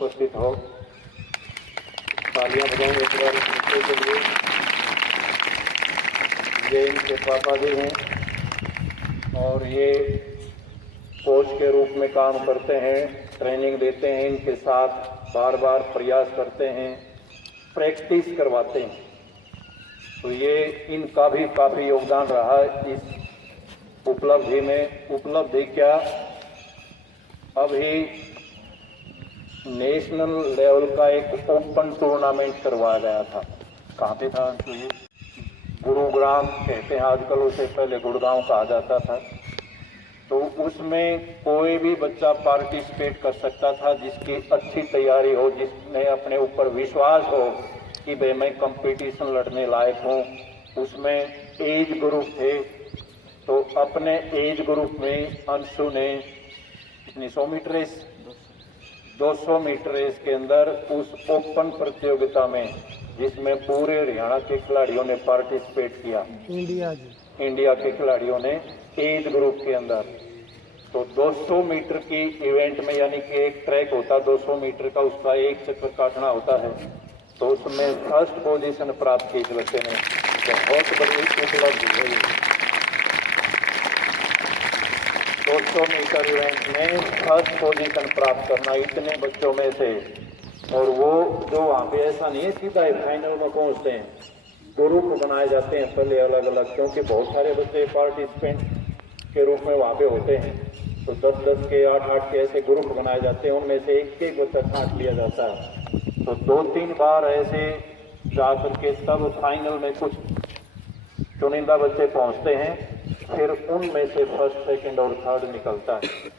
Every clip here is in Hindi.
उपस्थित हो। तालियां बजाएं एक बार इस बच्चे के लिए। ये इनके पापा जी हैं और ये कोच के रूप में काम करते हैं, ट्रेनिंग देते हैं, इनके साथ बार बार प्रयास करते हैं, प्रैक्टिस करवाते हैं। तो ये इनका भी काफी योगदान रहा इस उपलब्धि में। उपलब्धि क्या, अभी नेशनल लेवल का एक ओपन टूर्नामेंट करवाया गया था। कहाँ पे था? तो ये गुरुग्राम कहते हैं आजकल, उसे पहले गुड़गांव कहा जाता था। तो उसमें कोई भी बच्चा पार्टिसिपेट कर सकता था जिसकी अच्छी तैयारी हो, जिसने अपने ऊपर विश्वास हो कि भाई मैं कंपटीशन लड़ने लायक हूँ। उसमें एज ग्रुप थे, तो अपने एज ग्रुप में अंशु ने कितनी 100 मीटर रेस, 200 मीटर रेस के अंदर उस ओपन प्रतियोगिता में जिसमें पूरे हरियाणा के खिलाड़ियों ने पार्टिसिपेट किया, इंडिया के खिलाड़ियों ने एज ग्रुप के अंदर। तो 200 मीटर की इवेंट में, यानी कि एक ट्रैक होता 200 मीटर का, उसका एक चक्कर काटना होता है, तो उसमें फर्स्ट पोजीशन प्राप्त की इस बच्चे ने। बहुत बड़ी उपलब्धि है ये। 200 मीटर इवेंट में फर्स्ट पोजीशन प्राप्त करना इतने बच्चों में से। और वो जो वहाँ पे ऐसा नहीं है सीधा फाइनल में पहुंचते हैं, ग्रुप बनाए जाते हैं पहले अलग अलग, क्योंकि बहुत सारे बच्चे पार्टिसिपेंट के रूप में वहाँ पे होते हैं। तो 10-10 के 8-8 के ऐसे ग्रुप बनाए जाते हैं, उनमें से एक बच्चा छांट लिया जाता है। तो 2-3 बार ऐसे जाकर के तब फाइनल में कुछ चुनिंदा बच्चे पहुंचते हैं, फिर उनमें से फर्स्ट, सेकंड और थर्ड निकलता है।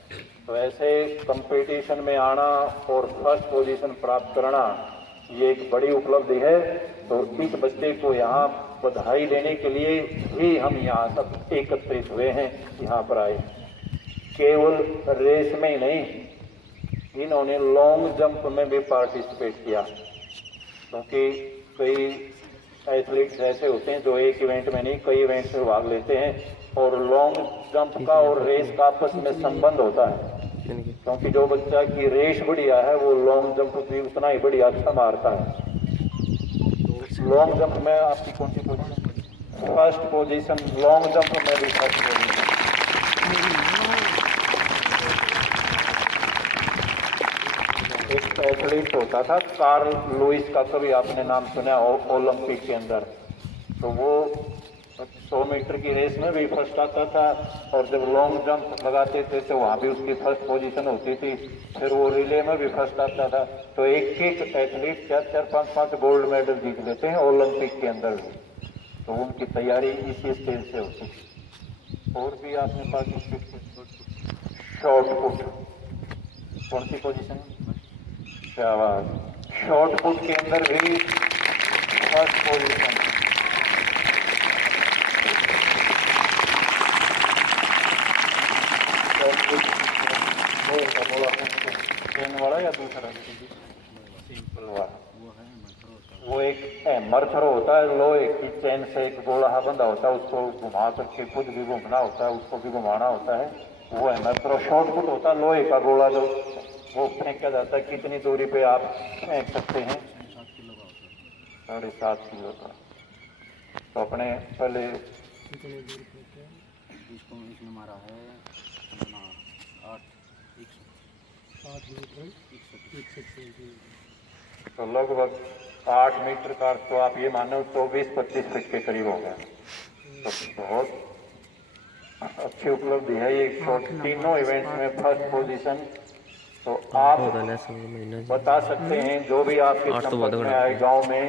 तो ऐसे कंपटीशन में आना और फर्स्ट पोजीशन प्राप्त करना ये एक बड़ी उपलब्धि है। तो इस बच्चे को यहाँ बधाई देने के लिए ही हम यहाँ सब एकत्रित हुए हैं, यहाँ पर आए। केवल रेस में ही नहीं, इन्होंने लॉन्ग जंप में भी पार्टिसिपेट किया, क्योंकि कई एथलीट्स ऐसे होते हैं जो एक इवेंट में नहीं कई इवेंट में भाग लेते हैं। और लॉन्ग जंप का और रेस का आपस में संबंध होता है, क्योंकि जो बच्चा की रेस बढ़िया है वो लॉन्ग जंप भी उतना ही बढ़िया अच्छा मारता है। लॉन्ग जंप में आपकी कौन सी position? First position long jump में भी फर्स्ट पोजीशन। एक एथलीट होता था कार्ल लुइस का, कभी आपने नाम सुना ओलंपिक के अंदर? तो वो 100 मीटर की रेस में भी फर्स्ट आता था, और जब लॉन्ग जंप लगाते थे तो वहाँ भी उसकी फर्स्ट पोजीशन होती थी। फिर वो रिले में भी फर्स्ट आता था। तो एक एक एथलीट 4-4, 5-5 गोल्ड मेडल जीत लेते हैं ओलंपिक के अंदर भी। तो उनकी तैयारी इसी स्टेज से होती थी। और भी आपने पार्टिसिपेट, शॉर्ट पुट, कौन सी पोजीशन? शाबाश। शॉर्ट पुट के अंदर भी फर्स्ट पोजीशन। वाला या दूसरा सिंपल वाला? वो एक हैमर थ्रो होता है, लोहे की चैन से एक गोला बंधा होता है, उसको घुमा करके खुद भी घूमना होता है, उसको भी घुमाना होता है, वो हैमर थ्रो। शॉर्ट पुट होता है लोहे का गोला, जो वो फेंका जाता है, कितनी दूरी पे आप फेंक सकते हैं? 7.5 किलो का। तो अपने पहले मारा है 8 तो लगभग 8 मीटर का, तो आप ये मानो 24-25 फीट के करीब हो गया। तो बहुत अच्छी उपलब्धि है ये। तीनों इवेंट्स में फर्स्ट पोजीशन। तो आप बता सकते हैं जो भी आपके संपर्क में आए गांव में,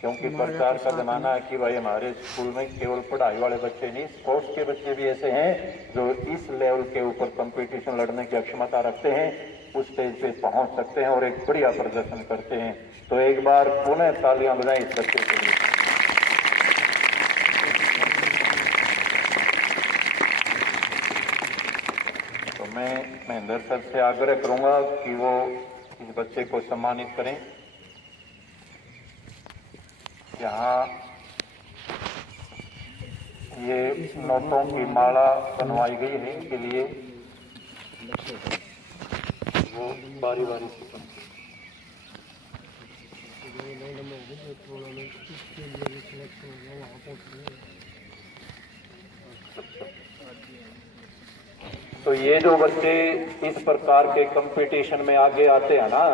क्योंकि प्रचार का जमाना है कि भाई हमारे स्कूल में केवल पढ़ाई वाले बच्चे नहीं, स्पोर्ट्स के बच्चे भी ऐसे हैं जो इस लेवल के ऊपर कंपटीशन लड़ने की क्षमता रखते हैं, उस स्टेज पे पहुंच सकते हैं और एक बढ़िया प्रदर्शन करते हैं। तो एक बार पुनः तालियां बजाएं इस बच्चे के लिए। तो मैं महेंद्र सर से आग्रह करूंगा कि वो इस बच्चे को सम्मानित करें। यहाँ ये नोटों की माला बनवाई गई है इनके लिए, वो बारी बारी से तो ये जो बच्चे इस प्रकार के कंपटीशन में आगे आते हैं ना,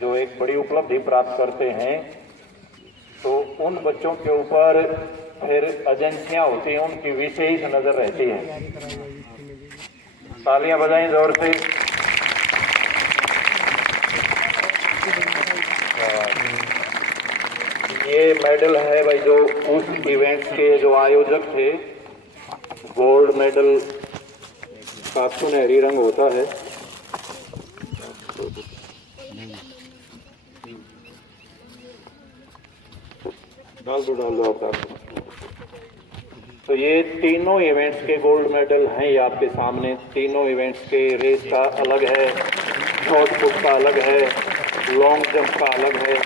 जो एक बड़ी उपलब्धि प्राप्त करते हैं, तो उन बच्चों के ऊपर फिर एजेंसियां होती हैं, उनकी विशेष नजर रहती है। तालियां बजाएं जोर से। ये मेडल है भाई, जो उस इवेंट्स के जो आयोजक थे, गोल्ड मेडल का सुनहरी रंग होता है। डाल दो आपका। तो ये तीनों इवेंट्स के गोल्ड मेडल हैं, ये आपके सामने। तीनों इवेंट्स के रेस का अलग है, शॉर्ट पुट का अलग है, लॉन्ग जंप का अलग है।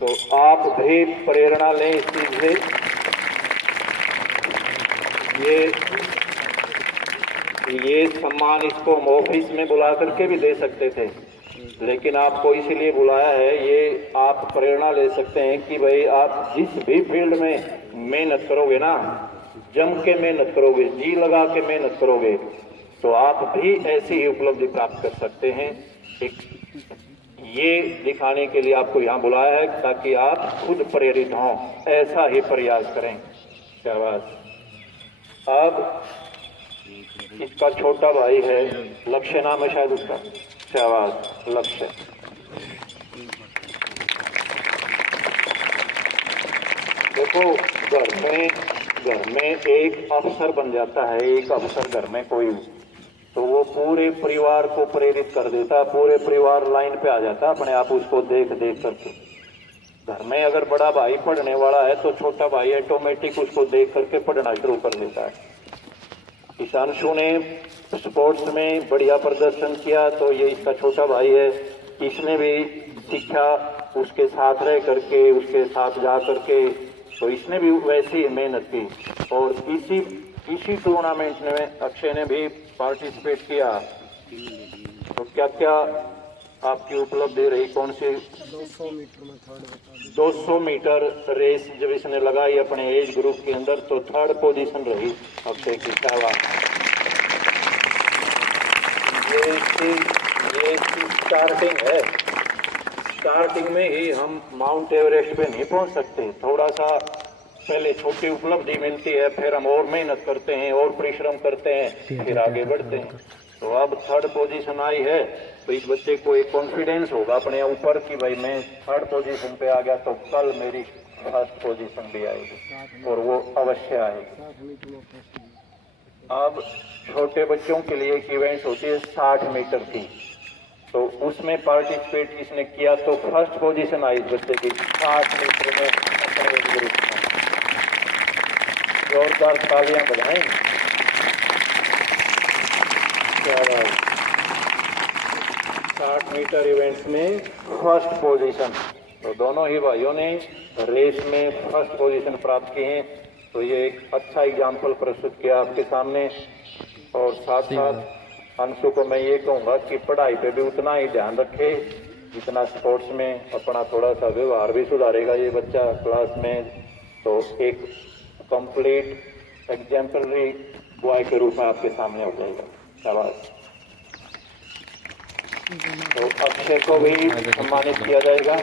तो आप भी प्रेरणा लें इस चीज से। ये सम्मान इसको हम ऑफिस में बुला करके भी दे सकते थे, लेकिन आपको इसीलिए बुलाया है, ये आप प्रेरणा ले सकते हैं कि भाई आप जिस भी फील्ड में मेहनत करोगे ना, जम के मेहनत करोगे, जी लगा के मेहनत करोगे, तो आप भी ऐसी ही उपलब्धि प्राप्त कर सकते हैं। एक ये दिखाने के लिए आपको यहाँ बुलाया है, ताकि आप खुद प्रेरित हों, ऐसा ही प्रयास करें। शाबाश। अब इसका छोटा भाई है, लक्ष्य नाम है शायद उसका। शाबाश लक्ष्य। देखो, घर में एक अफसर बन जाता है, एक अफसर घर में कोई, तो वो पूरे परिवार को प्रेरित कर देता, पूरे परिवार लाइन पे आ जाता अपने आप उसको देख देख करके। घर में अगर बड़ा भाई पढ़ने वाला है, तो छोटा भाई ऑटोमेटिक उसको देख करके पढ़ना शुरू कर देता है। ईशांशु ने स्पोर्ट्स में बढ़िया प्रदर्शन किया, तो ये इसका छोटा भाई है, इसने भी सीखा उसके साथ रह करके, उसके साथ जा करके, तो इसने भी वैसी मेहनत की। और इसी टूर्नामेंट में अक्षय ने भी पार्टिसिपेट किया। तो क्या क्या आपकी उपलब्धि रही, कौन सी? 200 मीटर रेस जब इसने लगाई अपने एज ग्रुप के अंदर, तो 3rd पोजीशन रही अक्षय की। ये स्टार्टिंग है, स्टार्टिंग में ही हम माउंट एवरेस्ट पे नहीं पहुंच सकते। थोड़ा सा पहले छोटी उपलब्धि मिलती है, फिर हम और मेहनत करते हैं और परिश्रम करते हैं, फिर आगे बढ़ते हैं। तो अब 3rd पोजीशन आई है, तो इस बच्चे को एक कॉन्फिडेंस होगा अपने ऊपर कि भाई मैं 3rd पोजीशन पे आ गया, तो कल मेरी 1st पोजीशन भी आएगी, और वो अवश्य आएगी। अब छोटे बच्चों के लिए एक इवेंट होती है 60 मीटर की, तो उसमें पार्टिसिपेट किसने किया, तो 1st पोजीशन आई इस बच्चे की 60 मीटर में अपने ग्रुप में। जोरदार तालियां बजाएं। 60 मीटर इवेंट्स में 1st पोजीशन, तो दोनों ही भाइयों ने रेस में 1st पोजीशन प्राप्त की है। तो ये एक अच्छा एग्जाम्पल प्रस्तुत किया आपके सामने। और साथ साथ अंशु को मैं ये कहूँगा कि पढ़ाई पे भी उतना ही ध्यान रखे जितना स्पोर्ट्स में। अपना थोड़ा सा व्यवहार भी सुधारेगा ये बच्चा क्लास में, तो एक कंप्लीट एग्जाम्पलरी बॉय के रूप में आपके सामने हो जाएगा। शाबाश। तो अक्षय को भी सम्मानित किया जाएगा।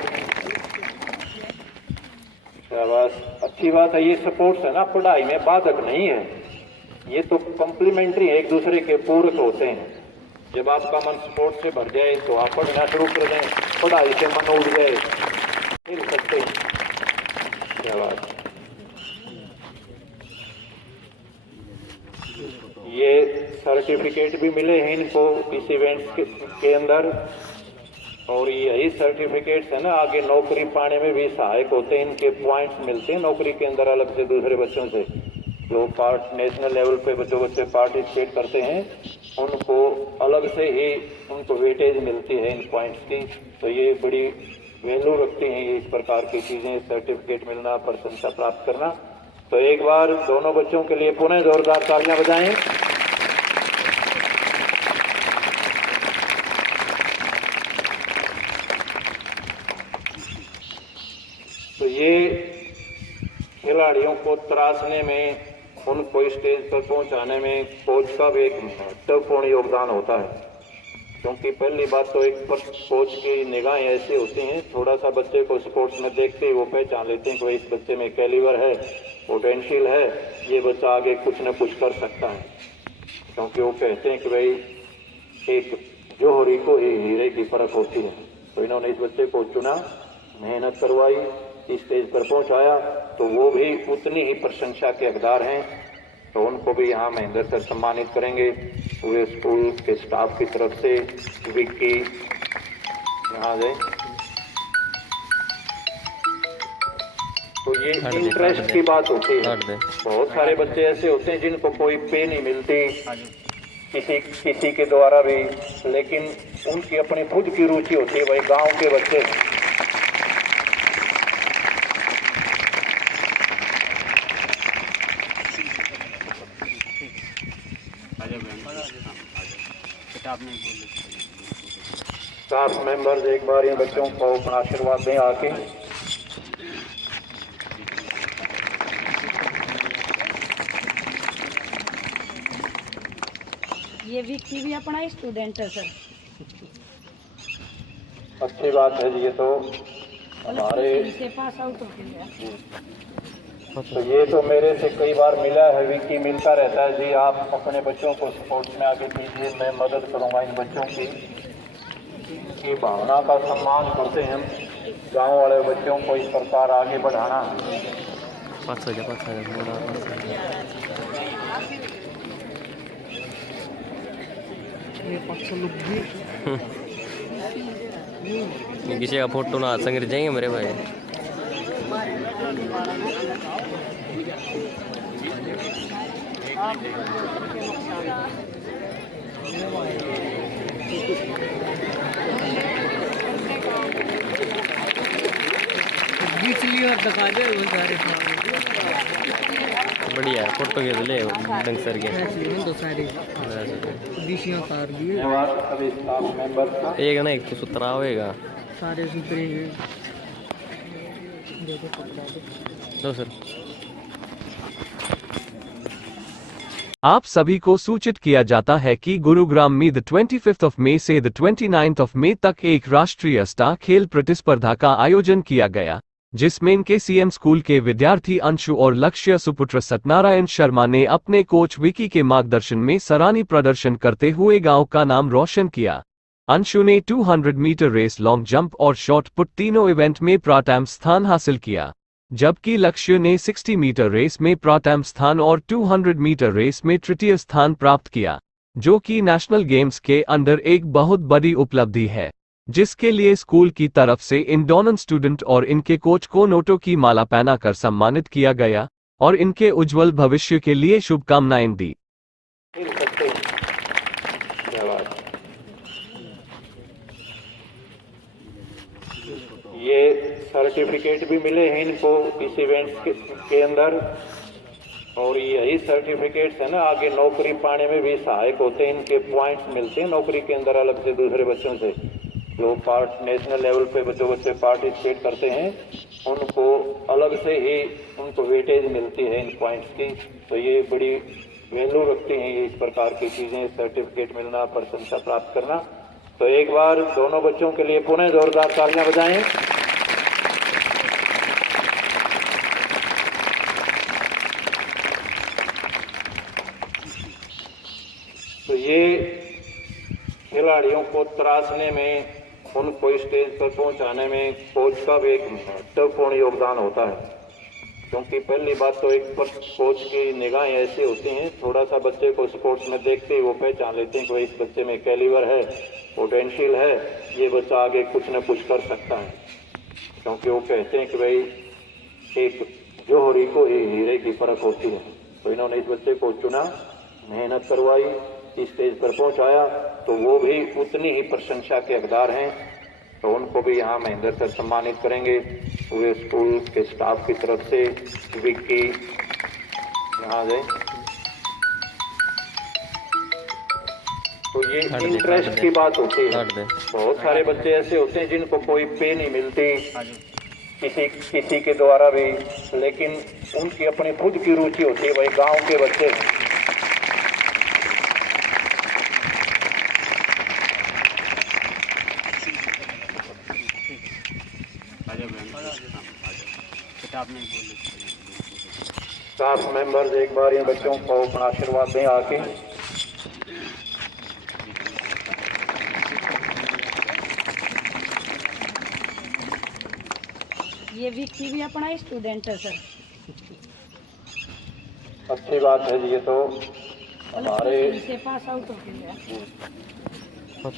शाबाश, अच्छी बात है। ये स्पोर्ट्स है ना, पढ़ाई में बाधक नहीं है, ये तो कॉम्प्लीमेंट्री है, एक दूसरे के पूरक होते हैं। जब आपका मन स्पोर्ट्स से भर जाए तो आप पढ़ना शुरू कर दें, पढ़ाई से मन उठ जाए फिर सकते हैं। शाबाश। ये सर्टिफिकेट भी मिले हैं इनको इस इवेंट के अंदर, और यही सर्टिफिकेट्स है ना आगे नौकरी पाने में भी सहायक होते हैं। इनके पॉइंट्स मिलते हैं नौकरी के अंदर अलग से दूसरे बच्चों से। जो नेशनल लेवल पे जो बच्चे पार्टिसिपेट करते हैं उनको अलग से ही उनको वेटेज मिलती है इन पॉइंट्स की। तो ये बड़ी वैल्यू रखती हैं ये इस प्रकार की चीज़ें, सर्टिफिकेट मिलना, प्रशंसा प्राप्त करना। तो एक बार दोनों बच्चों के लिए पुनः जोरदार तालियां बजाएं। तो ये खिलाड़ियों को तराशने में, उनको स्टेज पर पहुंचाने में कोच का भी एक महत्वपूर्ण योगदान होता है। क्योंकि पहली बात तो एक कोच की निगाहें ऐसी होती हैं, थोड़ा सा बच्चे को स्पोर्ट्स में देखते ही वो पहचान लेते हैं कि भाई इस बच्चे में कैलिबर है, पोटेंशियल है, ये बच्चा आगे कुछ न कुछ कर सकता है। क्योंकि वो कहते हैं कि भाई एक जौहरी को ही हीरे की परख होती है। तो इन्होंने इस बच्चे को चुना, मेहनत करवाई, इस स्टेज पर पहुंचाया, तो वो भी उतनी ही प्रशंसा के हकदार हैं। तो उनको भी यहाँ महेंद्र सर सम्मानित करेंगे पूरे स्कूल के स्टाफ की तरफ से। विक्की यहाँ गए। तो ये इंटरेस्ट की बात होती है। बहुत सारे बच्चे ऐसे होते हैं जिनको कोई पे नहीं मिलती किसी के द्वारा भी, लेकिन उनकी अपनी खुद की रुचि होती है। भाई गांव के बच्चे स्टाफ मेंबर्स एक बार इन बच्चों को अपना आशीर्वाद दें आके। ये विक्की भी अपना स्टूडेंट है सर। अच्छी बात है जी, ये तो हमारे से पास आउट हो गया। तो ये तो मेरे से कई बार मिला है, विक्की मिलता रहता है जी, आप अपने बच्चों को स्पोर्ट्स में आगे दीजिए, मैं मदद करूंगा इन बच्चों की भावना का सम्मान करते हैं हम। गांव वाले बच्चों को इस प्रकार आगे बढ़ाना। 500 किसी का फोटो ना संग जाएंगे मेरे भाई। बढ़िया फोटो के ले डंग सर के धन्यवाद सभी स्टाफ मेंबर्स का। एक ना एक तो सुतरा होएगा सारे सूत्रे लो सर। आप सभी को सूचित किया जाता है कि गुरुग्राम में 25 मई से 29 मई तक एक राष्ट्रीय स्टार खेल प्रतिस्पर्धा का आयोजन किया गया, जिसमें इनके सीएम स्कूल के विद्यार्थी अंशु और लक्ष्य सुपुत्र सत्यनारायण शर्मा ने अपने कोच विकी के मार्गदर्शन में सराहनीय प्रदर्शन करते हुए गांव का नाम रोशन किया। अंशु ने 200 मीटर रेस, लॉन्ग जंप और शॉट पुट तीनों इवेंट में प्रथम स्थान हासिल किया, जबकि लक्ष्य ने 60 मीटर रेस में प्रथम स्थान और 200 मीटर रेस में तृतीय स्थान प्राप्त किया, जो कि नेशनल गेम्स के अंदर एक बहुत बड़ी उपलब्धि है, जिसके लिए स्कूल की तरफ से इन दोनों स्टूडेंट और इनके कोच को नोटों की माला पहनाकर सम्मानित किया गया और इनके उज्जवल भविष्य के लिए शुभकामनाएं दी। ये सर्टिफिकेट भी मिले हैं इनको इस इवेंट के अंदर, और यही सर्टिफिकेट्स है ना आगे नौकरी पाने में भी सहायक होते हैं। इनके पॉइंट्स मिलते हैं नौकरी के अंदर अलग से दूसरे बच्चों से। जो नेशनल लेवल पे जो बच्चे पार्टिसिपेट करते हैं उनको अलग से ही उनको वेटेज मिलती है इन पॉइंट्स की। तो ये बड़ी वैल्यू रखती हैं ये इस प्रकार की चीजें, सर्टिफिकेट मिलना, प्रशंसा प्राप्त करना। तो एक बार दोनों बच्चों के लिए पुनः जोरदार तालियां बजाएं। तो ये खिलाड़ियों को तराशने में, उनको स्टेज पर पहुंचाने में कोच का भी एक महत्वपूर्ण योगदान होता है। क्योंकि पहली बात तो एक कोच की निगाहें ऐसी होती हैं, थोड़ा सा बच्चे को स्पोर्ट्स में देखते ही वो पहचान लेते हैं कि भाई इस बच्चे में कैलिबर है, पोटेंशियल है, ये बच्चा आगे कुछ न कुछ कर सकता है। क्योंकि वो कहते हैं कि भाई एक जौहरी को ही हीरे की परख होती है। तो इन्होंने इस बच्चे को चुना, मेहनत करवाई, इस स्टेज पर पहुंचाया, तो वो भी उतनी ही प्रशंसा के हकदार हैं। तो उनको भी यहाँ महेंद्र सर सम्मानित करेंगे पूरे स्कूल के स्टाफ की तरफ से। विक्की हाँ जी। तो ये काट दे, इंटरेस्ट काट दे। की बात होती है। काट दे। बहुत सारे बच्चे ऐसे होते हैं जिनको कोई पे नहीं मिलती किसी के द्वारा भी, लेकिन उनकी अपनी खुद की रुचि होती है। भाई गांव के बच्चे किताब नहीं बोली। स्टाफ मेंबर्स एक बार इन बच्चों को अपना आशीर्वाद दें आके। ये विक्की भी अपना स्टूडेंट है सर। अच्छी बात है जी। ये तो हमारे से पास आउट हो गया।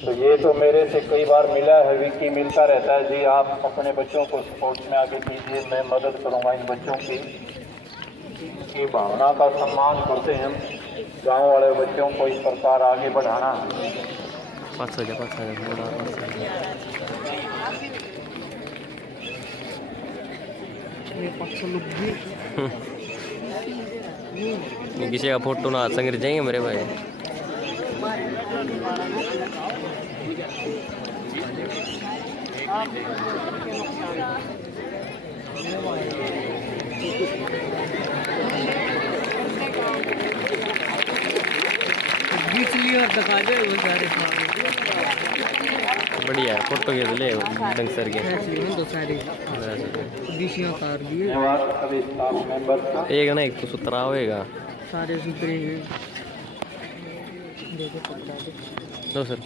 तो ये तो मेरे से कई बार मिला है, विक्की मिलता रहता है जी। आप अपने बच्चों को स्पोर्ट्स में आगे कीजिए, मैं मदद करूंगा इन बच्चों की भावना का सम्मान करते हैं हम। गांव वाले बच्चों को इस प्रकार आगे बढ़ाना। 5,000 किसी का फोटो ना संग जाएंगे मेरे भाई। बढ़िया है, फोटो के ले डंग सर के धन्यवाद सभी स्टाफ मेंबर्स का। एक ना एक तो सुतरा होएगा सारे सुतरे लो सर।